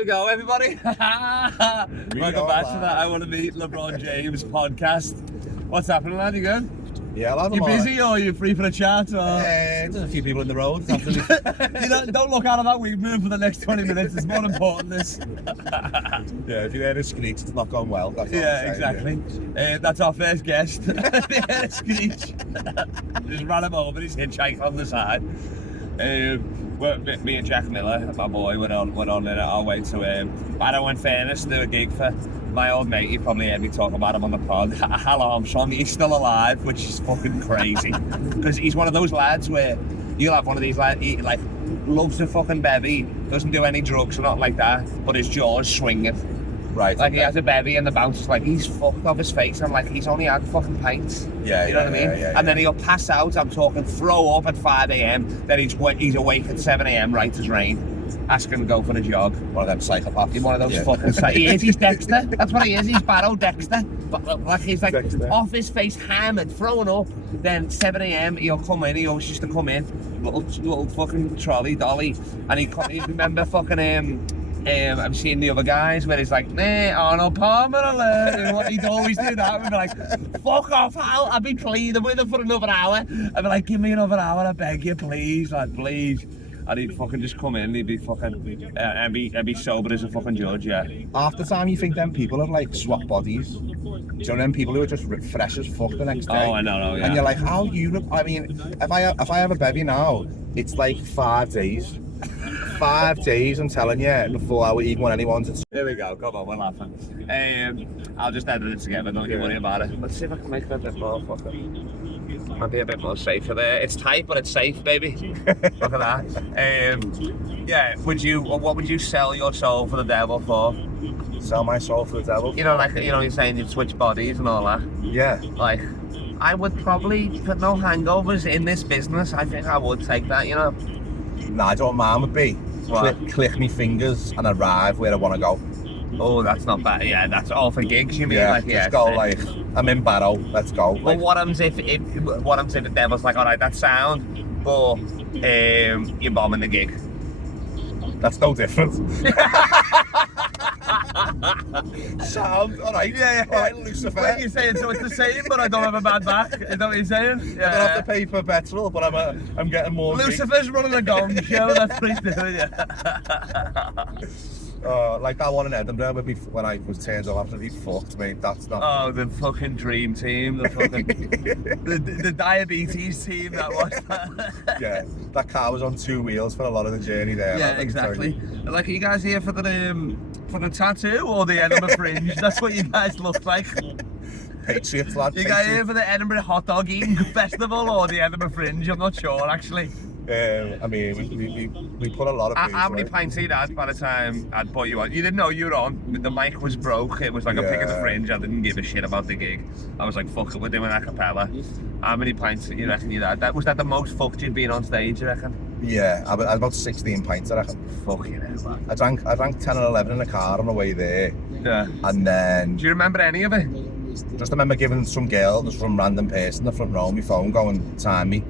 There we go, everybody. Welcome back to that I Want to Meet LeBron James podcast. What's happening, lad? You good? Yeah, lad. You busy or you free for a chat? Or... There's a few people in the road. Don't look out of that window for the next 20 minutes. It's more important, this. Yeah, if you hear a screech, it's not gone well. That's exactly. Yeah. That's our first guest. They heard a screech. Just ran him over. He's hitchhiking on the side. Me and Jack Miller, my boy, went on our way to Barrow and Furness to do a gig for my old mate. You probably heard me talk about him on the pod. Hal Armstrong. He's still alive, which is fucking crazy. Because he's one of those lads where you'll have one of these lads, he like loves to fucking bevy, doesn't do any drugs or nothing like that, but his jaw's swinging. Right. Like he has a bevy and the bouncer's like, he's fucked off his face. I'm like, he's only had fucking pints. Yeah, you know what I mean? And then he'll pass out, I'm talking throw up at 5 a.m. Then he's awake at 7 a.m. right as rain, asking to go for a jog. One of them psychopaths. He's one of those fucking he's Dexter. That's what he is, he's Barrow Dexter. But like he's like Dexter. Off his face, hammered, throwing up. Then 7 a.m. he'll come in, he always used to come in, little fucking trolley dolly. And he remember fucking I've seen the other guys where he's like, Arnold Palmer alert. He'd always do that. We'd be like, fuck off, Al. I'd be pleading with him for another hour. I'd be like, give me another hour, I beg you, please, lad, please. And he'd fucking just come in, he'd be fucking, and be sober as a fucking judge, yeah. Half the time you think them people have like swapped bodies. Do you know them people who are just fresh as fuck the next day? Oh, I know, yeah. And you're like, how you, I mean, if I have a bevy now, it's like 5 days. 5 days, I'm telling you, before I would even want anyone to... Here we go, come on, we're laughing. I'll just edit it together, don't you worry about it. Let's see if I can make it a bit more fucking... Might be a bit more safer there. It's tight, but it's safe, baby. Look at that. Yeah, what would you sell your soul for the devil for? Sell my soul for the devil? You know, like, you're saying you'd switch bodies and all that? Yeah. Like, I would probably, for no hangovers in this business, I think I would take that, you know? Nah, I don't mind would be. Click me fingers and arrive where I want to go. Oh, that's not bad. Yeah, that's all for gigs, you mean? Yeah, like, let's go, like, I'm in Barrow, let's go. But what happens if the devil's like, alright, that's sound, but you're bombing the gig? That's no different. Sound, alright. Yeah. Alright, Lucifer. What you're saying, so it's the same, but I don't have a bad back. Is that what you're saying? Yeah. I don't have to pay for petrol, but I'm getting more. Lucifer's running a gong show, that's what he's doing, yeah. Like that one in Edinburgh when I was turned up, absolutely fucked, mate. That's not... Oh, the fucking dream team, the fucking... the diabetes team that was that. Yeah, that car was on 2 wheels for a lot of the journey there. Yeah, exactly. Like, are you guys here for the tattoo or the Edinburgh Fringe? That's what you guys look like. Patriots, lad. You guys here for the Edinburgh Hot Dog Eating Festival or the Edinburgh Fringe? I'm not sure, actually. I mean, we put a lot of... How many pints he'd had by the time I'd put you on? You didn't know you were on. The mic was broke. It was like a pick of the fringe. I didn't give a shit about the gig. I was like, fuck it, we're doing a cappella. How many pints you reckon you'd had? Was that the most fucked you'd been on stage, you reckon? Yeah, I had about 16 pints, I reckon. Fucking hell, man. I drank 10 and 11 in the car on the way there. Yeah. And then... Do you remember any of it? Just remember giving some girl, just some random person in the front row, my phone, going, time me.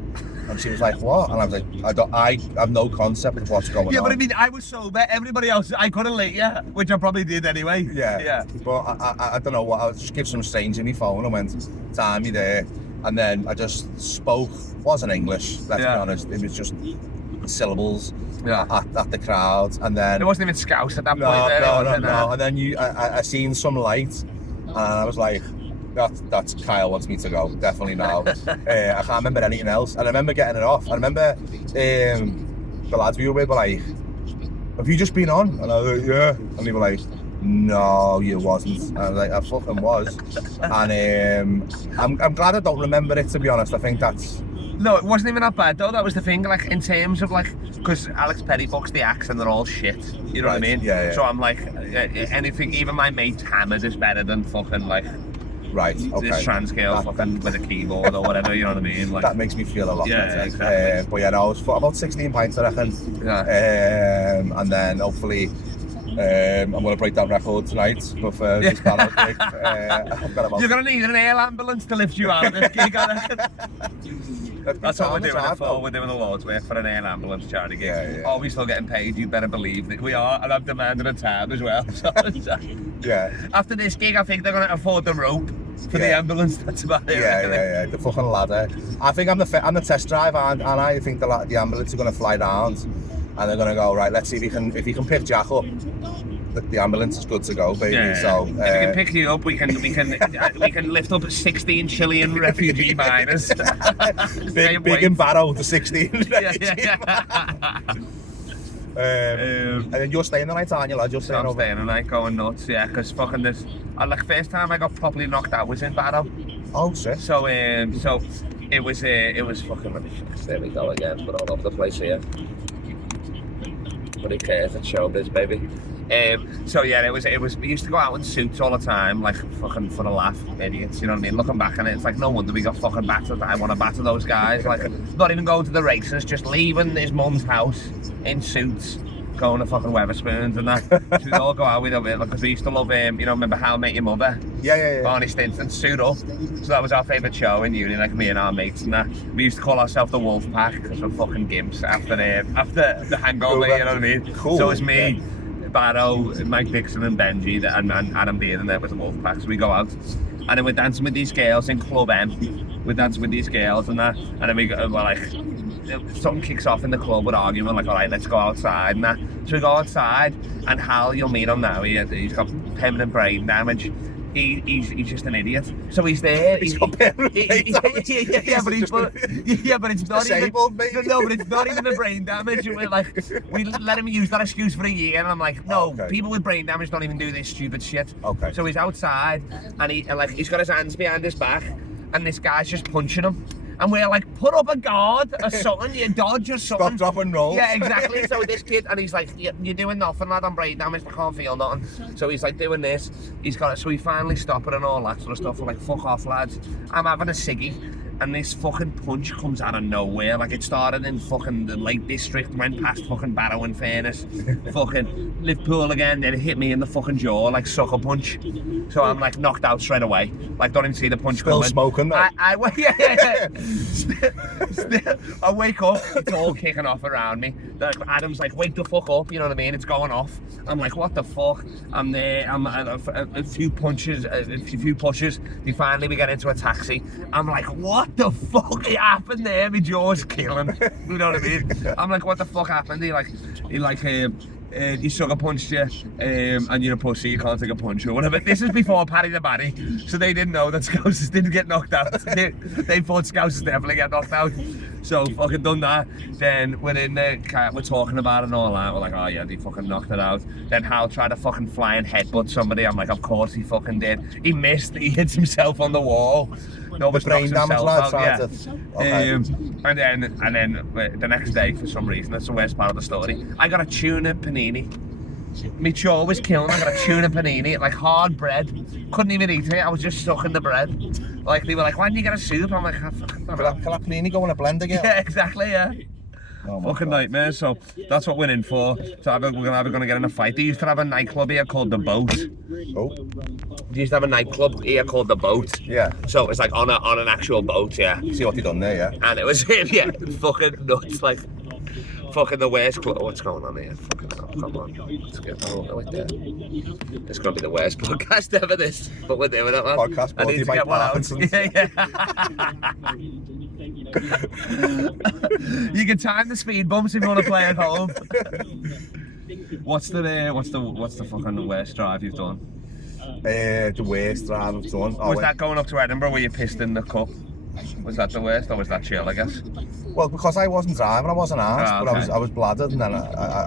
And she was like, what? And I was like, I have no concept of what's going on. Yeah, but I mean, I was sober. Everybody else, I couldn't let you, which I probably did anyway. Yeah. But I don't know what, I just give some stranger my phone and went, time me there. And then I just spoke, wasn't English, let's be honest. It was just syllables at the crowd. And then... It wasn't even Scouse at that point. No. And then I seen some light and I was like, that's Kyle wants me to go, definitely now. I can't remember anything else. And I remember getting it off. I remember the lads we were with were like, have you just been on? And I was like, yeah. And they were like, no, you wasn't. And I was like, I fucking was. And I'm glad I don't remember it, to be honest. I think that's... No, it wasn't even that bad though. That was the thing, like, in terms of, like, because Alex Perry books the acts and they're all shit. You know what I mean? Yeah. So I'm like, anything, even my mate hammered is better than fucking, like... Right, okay. This trans girl fucking with a keyboard or whatever, you know what I mean? Like, that makes me feel a lot better. Yeah, exactly. But yeah, no, I was about 16 pints, I reckon. Yeah. And then hopefully I'm going to break that record tonight, but for this Barrow gig, I've got about... You're going to need an air ambulance to lift you out of this gig, I reckon. That's what we're doing it for. We're doing the Lord's work for an air ambulance charity gig. Yeah. Are we still getting paid? You better believe that we are, and I'm demanding a tab as well. Yeah. After this gig, I think they're going to afford the rope for the ambulance. That's about it. Yeah. The fucking ladder. I think I'm the test driver, and I think the ambulance are going to fly down, and they're going to go, right, let's see if you can pick Jack up. The ambulance is good to go, baby. Yeah. So if we can pick you up, we can lift up 16 Chilean refugee miners. big in Barrow, the 16. And then you're staying the night, aren't you, lad? You're staying I'm over. staying the night, going nuts, yeah, because fucking this. Like first time I got properly knocked out was in Barrow. Oh shit. So it was fucking ridiculous. There we go again, but all over the place here. But who cares? It's showbiz, baby. So yeah, it was. We used to go out in suits all the time, like fucking for a laugh, idiots. You know what I mean? Looking back on it, it's like no wonder we got fucking battered. I want to batter those guys. Like not even going to the races, just leaving his mum's house in suits, going to fucking Wetherspoons and that. So we'd all go out with it because we used to love remember How I Met Your Mother? Yeah. Barney Stinson, suit up. So that was our favourite show in uni, like me and our mates and that. We used to call ourselves the Wolf Pack because we're fucking gimps after the hangover, you know what I mean? Cool. So it was me, Barrow, Mike Dixon and Benji and Adam Beard, and there was the Wolf Pack. So we go out and then we're dancing with these girls in Club M. We're dancing with these girls and that, and then we're like, something kicks off in the club, we're arguing, like, all right, let's go outside and that. So we go outside, and Hal, you'll meet him now, he's got permanent brain damage. He's just an idiot. So he's there. He's got permanent brain damage. Yeah, but it's not disabled, even. maybe? No, but it's not even the brain damage. We let him use that excuse for a year, and I'm like, no, people with brain damage don't even do this stupid shit. Okay. So he's outside, and he's got his hands behind his back, and this guy's just punching him. And we're like, put up a guard or something, you dodge or something. Stop, drop and roll. Yeah, exactly. So this kid, and he's like, you're doing nothing, lad, I'm brain damaged, I can't feel nothing. So he's like doing this, so we finally stop it and all that sort of stuff. We're like, fuck off, lads. I'm having a ciggy. And this fucking punch comes out of nowhere. Like it started in fucking the Lake District, went past fucking Barrow and Furness, fucking Liverpool again, then it hit me in the fucking jaw, like sucker punch. So I'm like knocked out straight away. Like don't even see the punch coming. Still smoking though. I wake up, it's all kicking off around me. Adam's like, wake the fuck up, you know what I mean? It's going off. I'm like, what the fuck? I'm there, I'm a few pushes, we get into a taxi. I'm like, what the fuck happened there? My jaw's killing. You know what I mean? I'm like, what the fuck happened? He you sucker punched you, and you're a pussy, you can't take a punch or whatever. This is before Paddy the Baddy, so they didn't know that Scouse didn't get knocked out. They thought Scouse definitely get knocked out. So fucking done that. Then we're in the car, we're talking about it and all that. We're like, oh yeah, they fucking knocked it out. Then Hal tried to fucking fly and headbutt somebody. I'm like, of course he fucking did. He missed. He hits himself on the wall. The brain damage, lads. Yeah. Okay. And then the next day, for some reason, that's the worst part of the story, I got a tuna panini. My jaw was killing. I got a tuna panini, like hard bread. Couldn't even eat it. I was just sucking the bread. Like they were like, "Why didn't you get a soup?" I'm like, "I fucking don't know." Can that panini go in a blender again? Yeah, exactly. Yeah. Oh fucking nightmare. So that's what we're in for. So we're gonna get in a fight. They used to have a nightclub here called the Boat. Oh. They used to have a nightclub here called the Boat. Yeah. So it was like on an actual boat. Yeah. See what they done there, yeah. And it was fucking nuts, like fucking the worst club. What's going on here? Fucking hell, come on. Let's get right there. It's gonna be the worst podcast ever, this, but we're doing it, man. Podcast brought to you by Parkinson's. Yeah. You can time the speed bumps if you want to play at home. What's the fucking worst drive you've done? The worst drive I've done. Was that going up to Edinburgh where you pissed in the cup? Was that the worst, or was that chill, I guess? Well, because I wasn't driving, I wasn't asked, okay. But I was bladdered, and then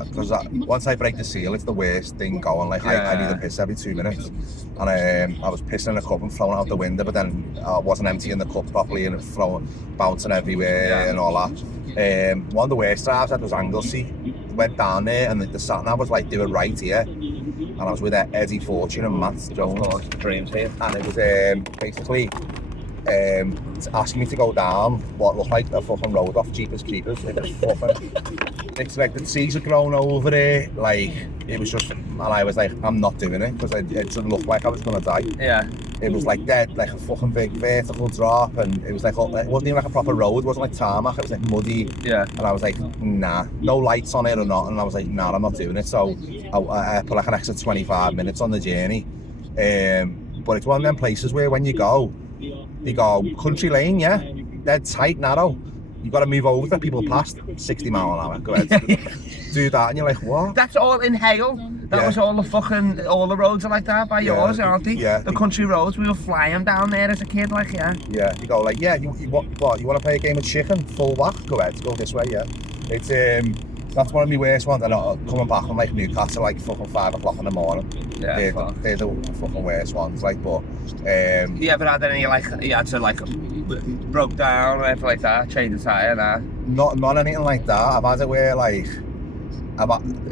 because once I break the seal, it's the worst thing going. Like I need to piss every 2 minutes, and I was pissing in a cup and throwing it out the window, but then I wasn't emptying the cup properly and bouncing everywhere and all that. One of the worst drives I had was Anglesey. Went down there, and the sat nav was like, they were right here, and I was with Eddie Fortune and Matt Jones. Of course, dreams here. And it was basically asking me to go down what looked like a fucking road off Jeepers Creepers. It was fucking it's like the trees had grown over it, like it was just, and I was like, I'm not doing it because it didn't look like I was gonna die. Yeah. It was like dead, like a fucking big vertical drop, and it was like, it wasn't even like a proper road, it wasn't like tarmac, it was like muddy. Yeah. And I was like, nah, no lights on it or not, and I was like, nah, I'm not doing it. So I put like an extra 25 minutes on the journey. But it's one of them places where when you go country lane, yeah, dead tight, narrow. You got to move over that people past 60 mile an hour. Go ahead, do that, and you're like, what? That's all in Hale. That was all the roads are like that by yours, aren't they? Yeah. The country roads, we were flying down there as a kid, like, yeah. Yeah, you go like, yeah, you what? You want to play a game of chicken? Full whack? Go ahead, go this way, yeah. It's that's one of my worst ones. And coming back from like Newcastle, like fucking 5 o'clock in the morning. Yeah, they're the fucking worst ones. Like, but you ever had any like you had to like broke down or anything like that, change the tire? Nah. Not anything like that. I've had it where like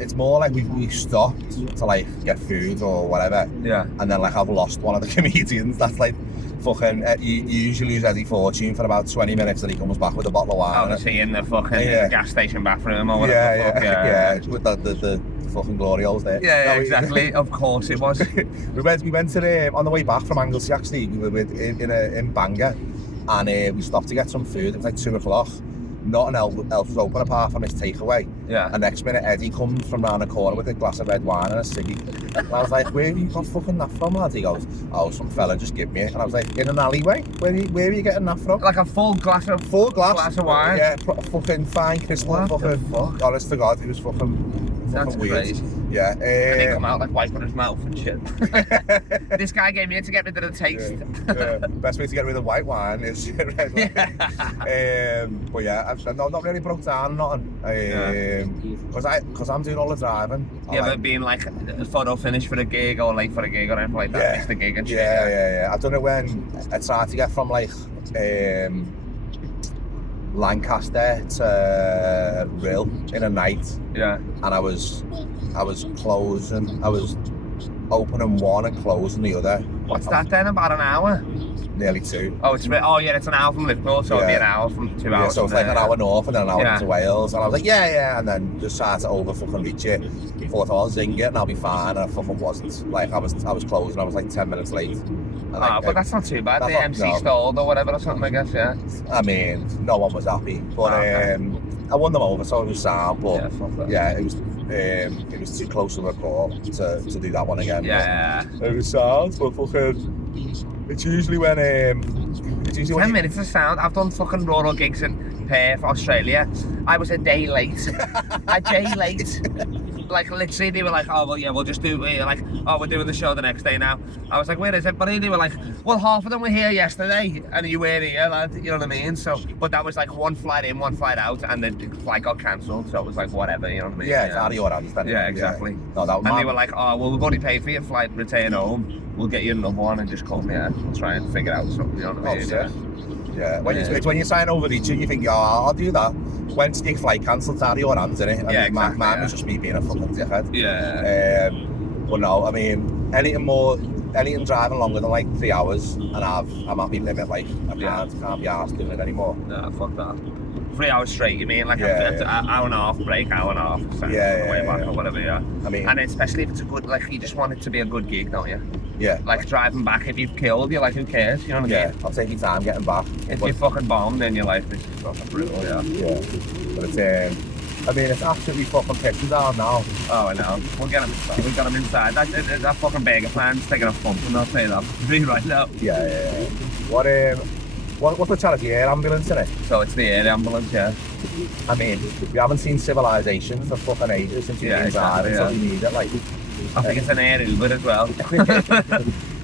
it's more like we stopped to like get food or whatever. Yeah. And then like I've lost one of the comedians. That's like fucking. You usually lose Eddie Fortune for about 20 minutes, and he comes back with a bottle of wine. Oh, see in the fucking gas station bathroom or whatever. Yeah. With the fucking glory holes there. Yeah, exactly. Of course it was. we went to on the way back from Anglesey actually. We were in Bangor, and we stopped to get some food. It was like 2 o'clock. Nothing else was open apart from his takeaway. Yeah. And next minute Eddie comes from round the corner with a glass of red wine and a ciggy. And I was like, where have you got fucking that from, lad? He goes, oh, some fella just give me it. And I was like, in an alleyway? Where are you getting that from? Like a full glass of wine? Yeah, fucking fine crystal. What fucking, the fuck? Honest to God, it was fucking That's weird. crazy. Yeah. And he come out like wiping his mouth and shit. This guy gave me it to get rid of the taste. Best way to get rid of white wine is red wine. But yeah, I've not really broke down nothing. Because I'm doing all the driving. You ever been like a photo finish for a gig or late for a gig or anything like that? Yeah. Missed the gig and shit. Yeah. I've done it when I tried to get from like Lancaster to Rill in a night. Yeah. And I was closing. I was opening one and closing the other. What's that then? About an hour? Nearly 2. Oh, it's an hour from Liverpool, so it'll be an hour from 2 hours. Yeah, so it's like an hour north and then an hour Yeah. to Wales. And I was like, yeah, and then just tried to over fucking reach it. Thought I'll zing it and I'll be fine. And I fucking wasn't. Like I was closing. I was like 10 minutes late. But that's not too bad. The MC no. stalled or whatever or something, I guess. Yeah. I mean, no one was happy, but I won them over, so it was sound. But it was too close of a call to do that one again. Yeah. It was sound, but fucking. It's usually when 10 minutes of sound. I've done fucking rural gigs in Perth, Australia. I was a day late. Like literally, they were like, "Oh well, yeah, we'll just do." Like, "Oh, we're doing the show the next day now." I was like, "Where is it?" But they were like, "Well, half of them were here yesterday, and you were here, lad." You know what I mean? So, but that was like one flight in, one flight out, and the flight got cancelled. So it was like whatever, you know what I mean? Yeah, it's out of your hands, then. Yeah, exactly. No, that was and they were like, "Oh, well, we've already paid for your flight, return home. We'll get you another one and just come here. We'll try and figure out something." You know what I mean? Yeah. When you sign over each, you think, I'll do that. When your flight cancelled, it's out of your hands, innit? Exactly. Mine was just me being a fucking dickhead. Yeah. But no, I mean, anything driving longer than like 3 hours, and I'm at my limit. Like I can't be arsed doing it anymore. No, fuck that. 3 hours straight, you mean? Like an hour and a half break, hour and a half. So way back or whatever, yeah. I mean, and especially if it's a good, like, you just want it to be a good gig, don't you? Yeah. Like driving back, if you've killed, you're like, who cares? You know what I mean? I'll take your time getting back. If you fucking bomb, then you're like, this is fucking brutal, Yeah. But it's absolutely fucking pissing down now. Oh, I know. We'll get them inside. We've got them inside. That fucking burger plan's taking a pump, and I'll tell you that right now. Yeah. What's the charity air ambulance in it? So it's the air ambulance, yeah. I mean, we haven't seen civilization for fucking ages since we've been driving, so we need it. Like, I think it's an air Uber as well.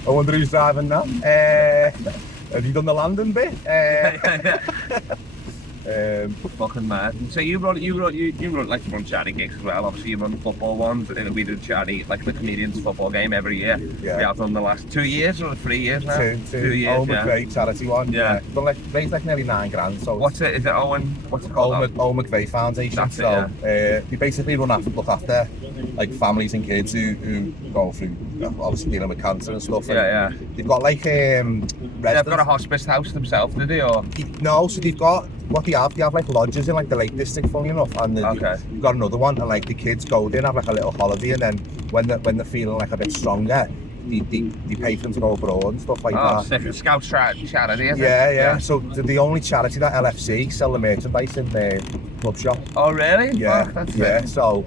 I wonder who's driving now. Have you done the landing bit? Fucking mad. So you run like you run charity gigs as well. Obviously you run the football ones, and we do charity like the comedians football game every year. Yeah. We have done the last 2 years or 3 years now. 2 years. Owen McVeigh charity one. Yeah. But raised like nearly $9,000. So what's it? Is it Owen? What's it called? Owen McVeigh Foundation. That's we basically look after like families and kids who go through obviously dealing with cancer and stuff. Yeah, and they've got like they've got a hospice house themselves, do they? Or no, so they've got what they have like lodges in like the Lake District, funny enough, and they've got another one, and like the kids go there and have like a little holiday, and then when they're feeling like a bit stronger, they pay for them to go abroad and stuff like that. Sick. Scouse charity, is it? Yeah. So the only charity that LFC sell the merchandise in the club shop. Oh really? Yeah, Fuck, that's yeah. sick. So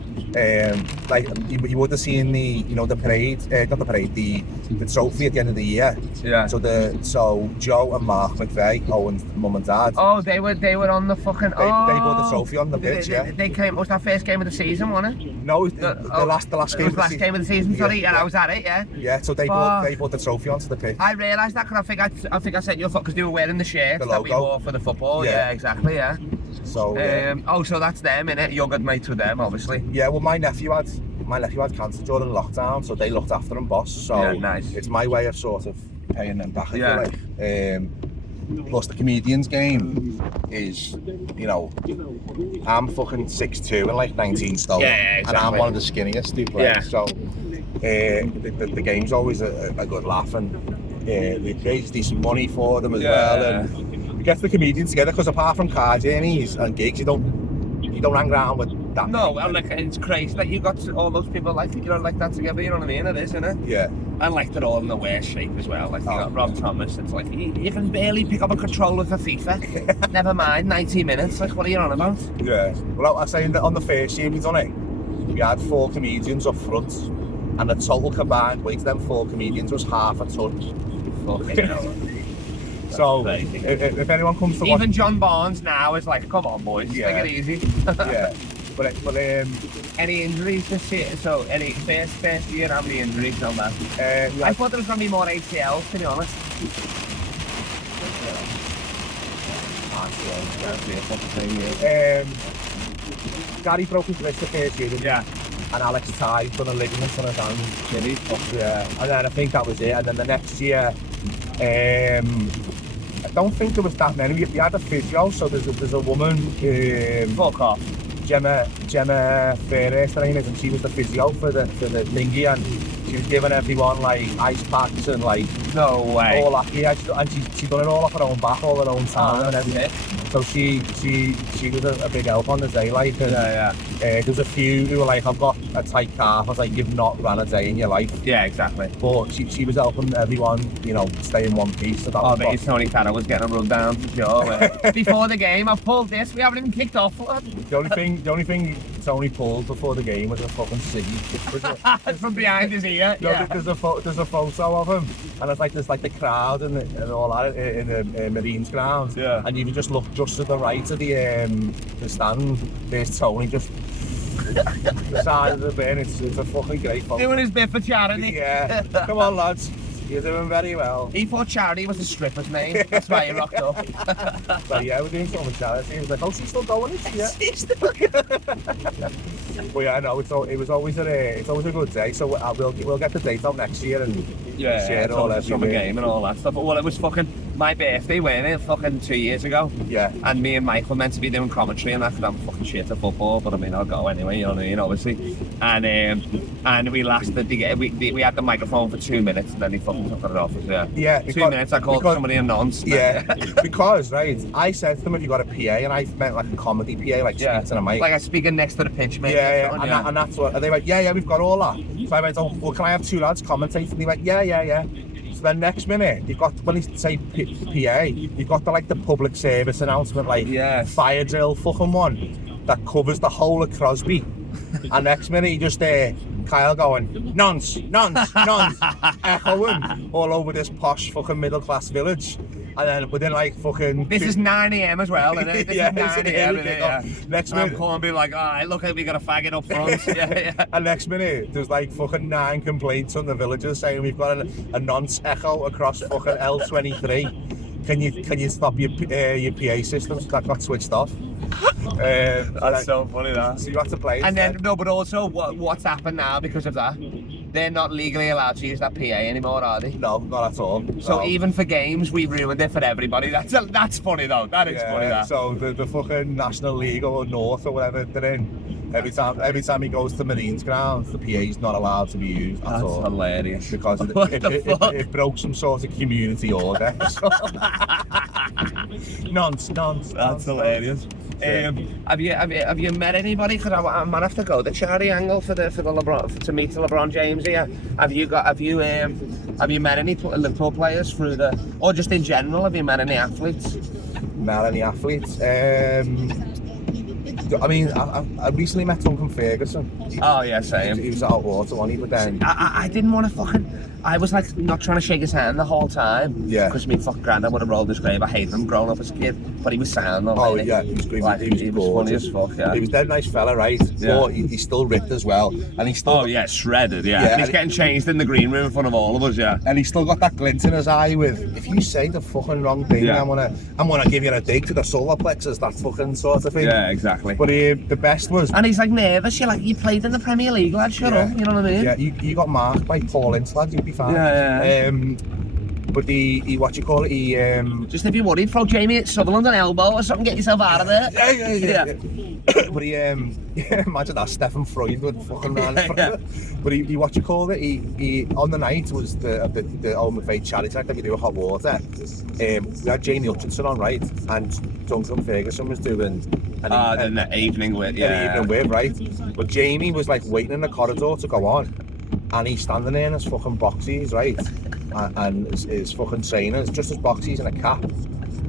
like you would have seen the parade, not the parade, the trophy at the end of the year. Yeah. So Joe and Mark McVeigh, Owen's mum and dad. Oh, they were on the fucking. They bought the trophy on the pitch. They came. Was that first game of the season, wasn't it? No, the last game. It was the last game of the season. Sorry, and I was at it. Yeah. Yeah. So they bought the trophy onto the pitch. I realised that because I think I sent you a photo because they were wearing the shirt that we wore for the football. Yeah. Yeah, exactly. Yeah. So. So that's them, innit? You're good mates with them, obviously. Yeah. Well, my nephew had cancer during lockdown, so they looked after him, boss. So yeah, nice. It's my way of sort of paying them back. Yeah. Plus the comedians game is, I'm fucking 6'2" and like 19 stone, yeah, exactly. and I'm one of the skinniest people. Yeah. So the game's always a good laugh, and we raise decent money for them as well, and we get the comedians together because apart from car journeys and gigs, you don't hang around with that. No, and like it's crazy that you got all those people like that together. You know what I mean? It is, isn't it? Yeah. And like they're all in the worst shape as well. Like you got Rob Thomas. It's like you can barely pick up a controller for FIFA. Never mind 90 minutes. Like what are you on about? Yeah. Well, I was saying that on the first year we done it, we had 4 comedians up front, and the total combined weight of them 4 comedians was half a ton. Fucking hell. So if anyone comes to even John Barnes now is like, come on boys, take it easy. Yeah. But any injuries this year? So any first year, how many injuries on that? I thought there was going to be more ACLs, to be honest. Gary broke his wrist the first year, didn't he? Yeah. And Alex Ty done a ligament on his hand. Did he? Yeah. And then I think that was it. And then the next year, I don't think there was that many. We had a physio, so there's a woman. Fuck off. Gemma Furness, her name is, and she was the physio for the thingy, and she was giving everyone like ice packs and like no way. All that, yeah, and she done it all off her own back, all her own time and everything. So she was a big help on the day, like. And, there was a few who were like, I've got a tight calf. I was like, you've not ran a day in your life. Yeah, exactly. But she was helping everyone, stay in one piece. So that I bet Tony Carroll was getting a run down for sure. Before the game, I've pulled this. We haven't even kicked off. The only thing Tony pulled before the game was a fucking ciggy. From behind his ear. Yeah. There's a photo of him, and there's like the crowd and all that in the Marines ground. Yeah. And you can just look just to the right of the stand. There's Tony just the side of the bin. It's a fucking great photo. Doing his bit for charity. Yeah. Come on, lads. You're doing very well. He thought charity was a stripper's name. That's why he rocked up. But yeah, we're doing so much charity. He was like, oh, she's still going, is she? Yeah. She's still Well, yeah, no, it was always a good day. So we'll get the date out next year and share it all the summer game and all that stuff. But well, it was fucking my birthday, wasn't it? Fucking 2 years ago. Yeah. And me and Mike were meant to be doing commentary and that because I'm fucking shit at football. But I mean, I'll go anyway. You know what I mean? Obviously. And we lasted. We had the microphone for 2 minutes and then he fucking took it off. Yeah. 2 minutes. I called somebody a nonce. Yeah. Because right, I said to them, "Have you got a PA?" And I meant like a comedy PA, like speaking a mic. Like I speaking next to the pitch, mate. Yeah. And that's what. And they went, yeah, we've got all that. So I went, oh, well, can I have 2 lads commentating? And they went, yeah. So then next minute, you've got, when you say PA, you've got the public service announcement, like fire drill fucking one that covers the whole of Crosby. And next minute, you just Kyle going, nonce, echoing all over this posh fucking middle class village. And then within like fucking... This is 9 AM as well, isn't it? This is 9 AM, Next minute... I'm calling and be like, alright, look, we got a faggot up front. Yeah. And next minute, there's like fucking 9 complaints from the villagers saying we've got a nonce echo across fucking L23. Can you stop your PA systems that got switched off? That's so funny, that. So you have to play it. And then, no, but also what's happened now because of that? They're not legally allowed to use that PA anymore, are they? No, not at all. So even for games, we ruined it for everybody. That's funny though. That is funny. That. So the fucking National League or North or whatever they're in, Every time he goes to Marines grounds, the PA's not allowed to be used at all. That's hilarious. Because it broke some sort of community order. Nonsense. That's hilarious. Have you met anybody? Because I might have to go the charity angle for the LeBron to meet the LeBron James here. Have you met any Liverpool players through or just in general? Have you met any athletes? Met any athletes? I mean, I recently met Duncan Ferguson. Oh yeah, same. He was out water, wasn't he? But then I didn't want to I was like not trying to shake his hand the whole time. Yeah. Because me fucking granddad would have rolled his grave. I hated him growing up as a kid, but he was sound. Oh yeah, he was great. Like, he was funny as fuck. Yeah. He was a dead nice fella, right? Yeah. But he's still ripped as well, and he's still. Oh yeah, shredded. Yeah. Yeah, And he's getting changed in the green room in front of all of us. Yeah. And he's still got that glint in his eye with, if you say the fucking wrong thing, Yeah. I'm gonna give you a dig to the solar plexus, that fucking sort of thing. Yeah, exactly. But the best was. And he's like nervous. You're like, you played in the Premier League, lad. Shut up. You know what I mean? Yeah, you got marked by Paul Ince, lad. You'd be fine. Yeah. But he what you call it? He Just if you're worried, throw Jamie at Sutherland an elbow or something, get yourself out of there. Yeah. But he imagine that Stephen Freud would fucking run. Yeah. But he what you call it? He on the night was the Owen McVeigh charity night that we do hot water. We had Jamie Hutchinson on, right, and Duncan Ferguson was doing The evening with, evening with, right. But Jamie was like waiting in the corridor to go on, and he's standing there in his fucking boxies, right, and his fucking trainers, just his boxies and a cap.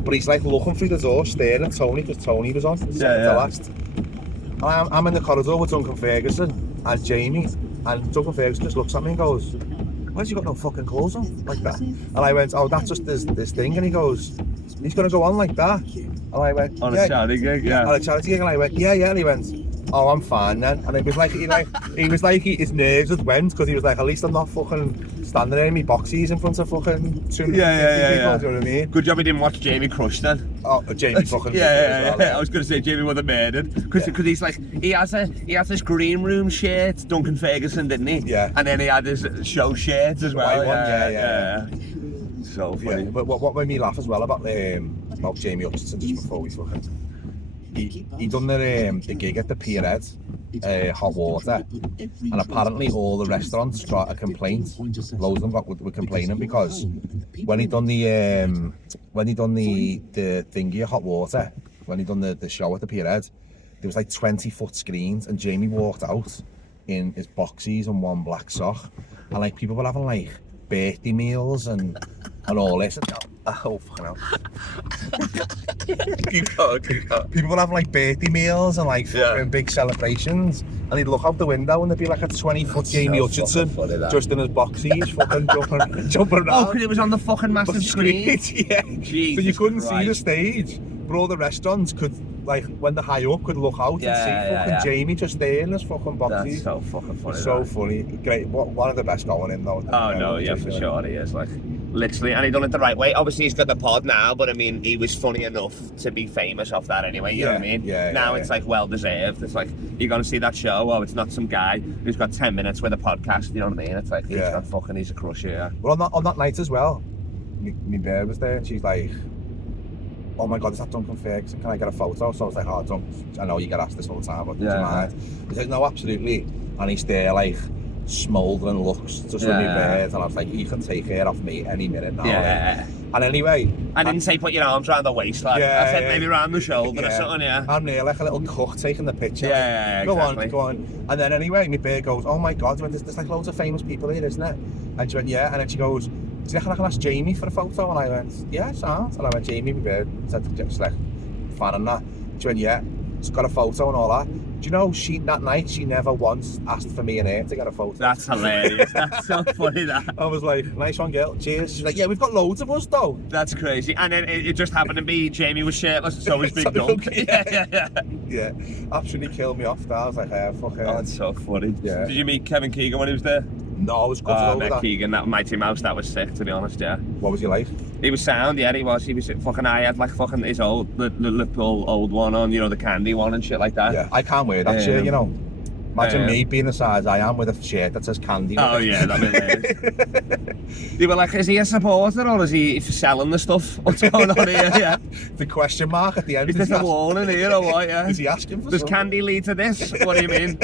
But he's like looking through the door, staring at Tony because Tony was on second to last. And I'm in the corridor with Duncan Ferguson and Jamie, and Duncan Ferguson just looks at me and goes, "Why has he got no fucking clothes on like that?" And I went, "Oh, that's just this thing." And he goes, "He's gonna go on like that." And I went, On a charity gig, yeah. On a charity gig, and I went, yeah. And he went, "Oh, I'm fine then." And it was like, his nerves had went because he was like, at least I'm not fucking standing there in my boxies in front of fucking 250 people. Do you know what I mean? Good job he didn't watch Jamie crush then. Oh, Jamie fucking. Yeah. I was gonna say Jamie would have murdered because he's like he has this green room shirt, Duncan Ferguson, didn't he? Yeah. And then he had his show shirt as well. White one, yeah. So funny. Yeah, but what made me laugh as well about Jamie Hutchinson just before we fucking. He done the gig at the Pierhead, hot water, and apparently all the restaurants got a complaint. Loads of them were complaining because when he done the thingy hot water, when he done the show at the Pierhead, there was like 20-foot screens, and Jamie walked out in his boxies and one black sock, and like people were having like birthday meals and all this. And, oh fucking hell. Keep going. People would have like birthday meals and like fucking big celebrations, and he'd look out the window and there'd be like a 20-foot Jamie Hutchinson just in his boxies fucking jumping around. Oh, because it was on the fucking massive screen. Yeah. So you couldn't see the stage, but all the restaurants could, like when they're high up, could look out and see fucking Jamie just there in his fucking boxies. That's so fucking funny. So funny. Great. One of the best going in though. Oh no, yeah, for sure he is. Like, literally, and he done it the right way. Obviously, he's got the pod now, but I mean, he was funny enough to be famous off that anyway. You know what I mean? Now it's like well deserved. It's like you're gonna see that show. Oh, it's not some guy who's got 10 minutes with a podcast. You know what I mean? It's like he's a crusher. Yeah. Well, on that night as well, me bear was there, and she's like, "Oh my God, is that Duncan Ferguson? Can I get a photo?" So I was like, "Oh, Duncan, I know you get asked this all the time, but do you mind?" He's like, "No, absolutely." And he's there like smouldering looks just with me bird, and I was like, "You can take her off me any minute now." Yeah. And anyway, I didn't say put your arms around the waist, like I said maybe around the shoulder or something. Yeah. I'm near like a little cook taking the picture. Yeah, exactly. Go on. And then anyway, my bear goes, "Oh my God, there's like loads of famous people here, isn't it?" And she went, "Yeah." And then she goes, "Do you reckon I can ask Jamie for a photo?" And I went, "Yeah, sounds." And I went, "Jamie, my bear said just like fan and that." She went, "Yeah." She's got a photo and all that. Do you know, that night she never once asked for me and her to get a photo. That's hilarious. That's so funny that. I was like, "Nice one, girl. Cheers." She's like, "Yeah, we've got loads of us though." That's crazy. And then it just happened to be Jamie was shirtless and so was Big Dunk. Yeah, absolutely killed me off that. I was like, fuck her. Oh, that's so funny. Yeah. Did you meet Kevin Keegan when he was there? No, I was good over that. Keegan, that Mighty Mouse, that was sick, to be honest, yeah. What was he like? He was sound, yeah, he was fucking, I had like fucking his the Liverpool old one on, you know, the candy one and shit like that. Yeah, I can't wear that shit, you know. Imagine me being the size I am with a shirt that says candy. Oh yeah, that'd be nice. You were like, is he a supporter or is he selling the stuff? What's going on here? Yeah. The question mark at the end. Is this a warning here or what? Yeah. Is he asking for Does something? candy lead to this? What do you mean?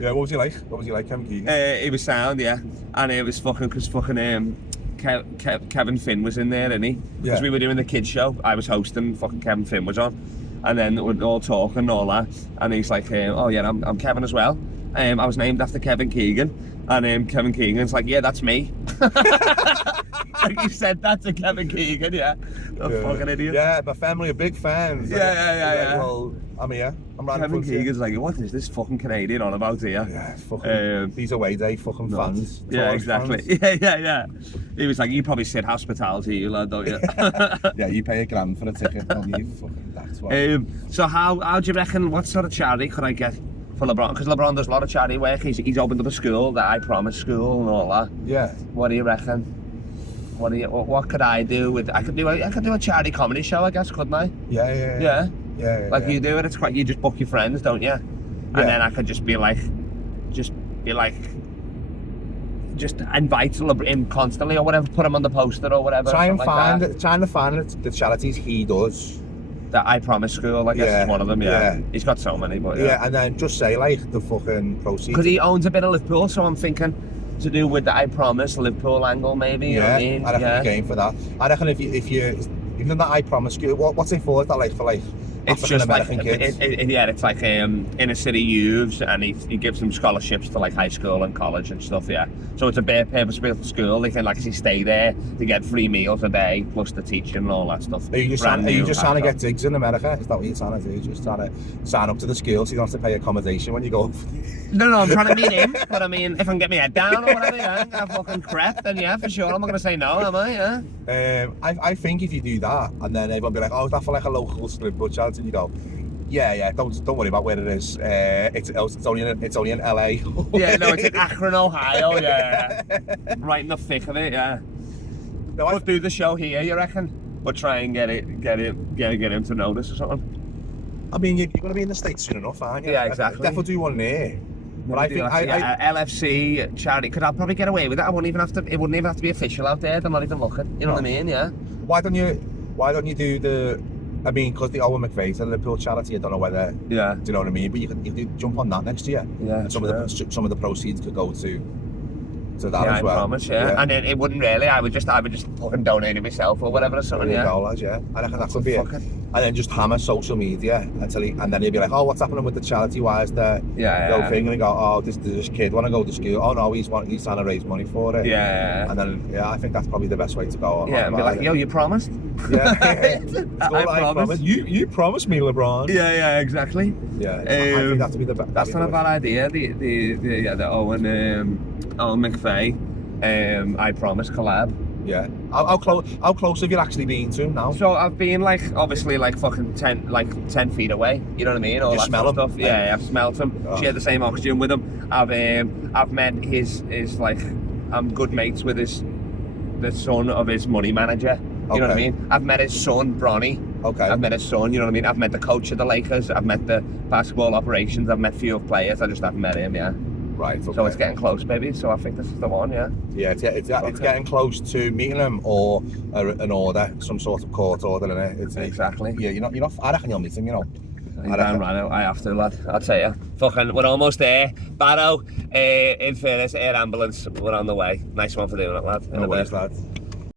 Yeah, what was he like? What was he like, Kevin Keegan? It was sound, yeah. And it was fucking, because fucking Kevin Finn was in there, didn't he? Because we were doing the kids show. I was hosting, fucking Kevin Finn was on. And then we're all talking and all that. And he's like, oh yeah, I'm Kevin as well. I was named after Kevin Keegan. And Kevin Keegan's like, yeah, that's me. Like he said that to Kevin Keegan, yeah. Fucking idiot. Yeah, my family are big fans. Yeah. Well, I'm here. I'm running Kevin Keegan's like, what is this fucking Canadian on about here? Yeah, fucking. These away day fucking fans. Yeah, exactly. Fans. Yeah. He was like, you probably sit hospitality, you lad, don't you? Yeah, you pay $1,000 for a ticket, don't you? Fucking that's why. So how do you reckon, what sort of charity could I get for LeBron? Because LeBron does a lot of charity work. He's opened up a school, the I Promise school and all that. Yeah. What do you reckon? What could I do with? I could do a charity comedy show, I guess, couldn't I? Yeah. Like you do it. It's quite. You just book your friends, don't you? And then I could just invite him constantly or whatever. Put him on the poster or whatever. Trying to find the charities he does. The I Promise school, I guess, is one of them. Yeah. He's got so many, but yeah. And then just say like the fucking proceeds. Because he owns a bit of Liverpool, so I'm thinking to do with the I Promise Liverpool angle, maybe. Yeah, you know what I mean? I reckon you're game for that. I reckon if you even that I Promise school, what's it for? Is that like for like it's African just like American kids? it's like inner city youths, and he gives them scholarships to like high school and college and stuff. Yeah, so it's a bare purpose-built school. They can actually stay there to get free meals a day plus the teaching and all that stuff. Are you just trying to get digs in America? Is that what you're trying to do? Just trying to sign up to the school so you don't have to pay accommodation when you go? No, I'm trying to meet him. But I mean, if I can get my head down or whatever, yeah, I'm gonna fucking crap, then yeah, for sure, I'm not gonna say no, am I? Yeah. I think if you do that, and then everyone be like, oh, is that for like a local Liverpool charity? And you go, yeah, don't worry about where it is. It's only in LA. Yeah, no, it's in Akron, Ohio. Yeah. Right in the thick of it. Yeah. No, we'll do the show here, you reckon? We'll try and get him to notice or something. I mean, you're going to be in the States soon enough, aren't you? Yeah, exactly. Definitely do one there. But I think LFC charity, because I'll probably get away with it. It wouldn't even have to be official out there. They're not even looking. You know what I mean? Yeah. Why don't you do the? I mean, because the Owen McVeigh a Liverpool charity, I don't know whether. Yeah. Do you know what I mean? But you could jump on that next year. Yeah. And some of the proceeds could go to that as well. I promise, yeah. And then it wouldn't really. I would just fucking donate it myself or whatever or something. Yeah. Lads, yeah. I reckon that could be it. And then just hammer social media and then he'll be like, oh, what's happening with the charity? Why is there no thing? And he go, oh, this kid want to go to school. Oh no, he's trying to raise money for it. Yeah. And then I think that's probably the best way to go. Yeah. And be like, yo, you promised? Yeah. I promised. You promised me, LeBron. Yeah. Exactly. Yeah. I think that's be the best. That's not a bad idea. The Owen McVeigh I Promise collab. Yeah. How close have you actually been to him now? So I've been obviously fucking 10 feet away. You know what I mean? All you that smell him? Stuff. Yeah, I've smelled him. Oh. Shared the same oxygen with him. I've met his I'm good mates with the son of his money manager. You know what I mean? I've met his son, Bronny. Okay. I've met his son, you know what I mean? I've met the coach of the Lakers. I've met the basketball operations. I've met few players. I just haven't met him, yeah. Right. Okay. So it's getting close, baby. So I think this is the one, yeah. Yeah, it's getting close to meeting him or an order, some sort of court order, isn't it? Exactly. Yeah, you're not. I reckon you'll meet him, you know. I have to, lad. I'll tell you. Fucking, we're almost there. Barrow, in Furness, air ambulance. We're on the way. Nice one for doing it, lad. No worries, lad.